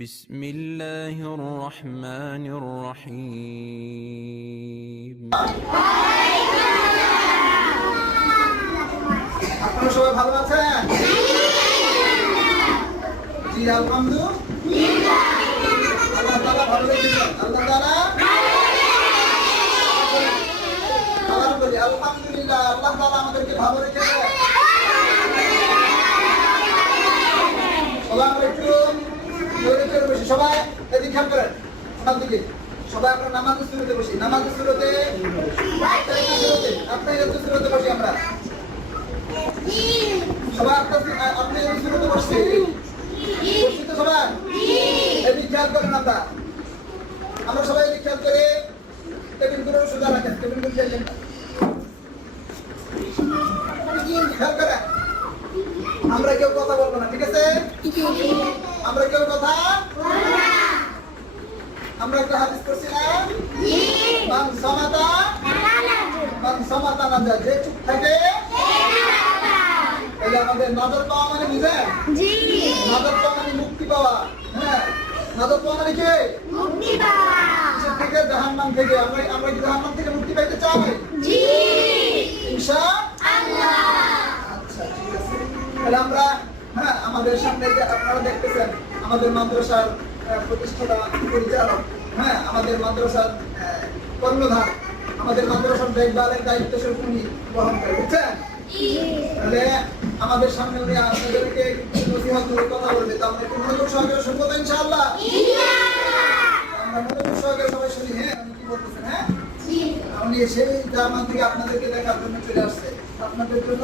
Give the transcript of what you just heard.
بسم الله الرحمن الرحيم আপনারা সবাই ভালো আছেন জি আলহামদুলিল্লাহ আল্লাহ তাআলা ভালো রেখেছেন আল্লাহ তাআলা আবার বলি আলহামদুলিল্লাহ আল্লাহ তাআলা আমাদেরকে ভালো রেখেছেন সবাই এদিকে খেয়াল করেন দিকে। সবাই আমরা নামাজের শুরুতে বসি। বসি আমরা। সবাই আপনি তো সবাই? খেয়াল করেন আমরা। আমরা সবাই এদিকে খেয়াল করে টেবিলগুলো সোজা রাখেন চাইলেন খেয়াল করেন? আমরা কেউ কথা বলব না, ঠিক আছে? আমরা কেউ কথা আমরা একটা হাদিস করছি না? মান সমাতা মান সমাতা না যে চুপ থাকে এই আমাদের নজর পাওয়া মানে বুঝেন? নজর পাওয়া মানে মুক্তি পাওয়া। হ্যাঁ। নজর পাওয়া মানে কি? কিসের থেকে জাহান্নাম থেকে আমরা আমরা কি জাহান্নাম থেকে মুক্তি পাইতে চাই? ইনশা আচ্ছা ঠিক আছে। তাহলে আমরা হ্যাঁ আমাদের সামনে যে আপনারা দেখতেছেন আমাদের মাদ্রাসার প্রতিষ্ঠাতা পরিচালক হ্যাঁ আমাদের মাদ্রাসার আহ, কর্ণধার আমাদের মাদ্রাসার দেখভালের দায়িত্ব সব উনি বহন করে বুঝছেন? তাহলে আমাদের সামনে উনি আপনাদেরকে নসিহত করে কথা বলবে। তো আমরা একটু মনোযোগ সহকারে শুনব তো ইনশাআল্লাহ? আমরা মনোযোগ সহকারে সবাই শুনি হ্যাঁ? উনি কি বলতেছেন হ্যাঁ? উনি সেই জার্মান থেকে আপনাদেরকে দেখার জন্য চলে আসছে। আপনাদের জন্য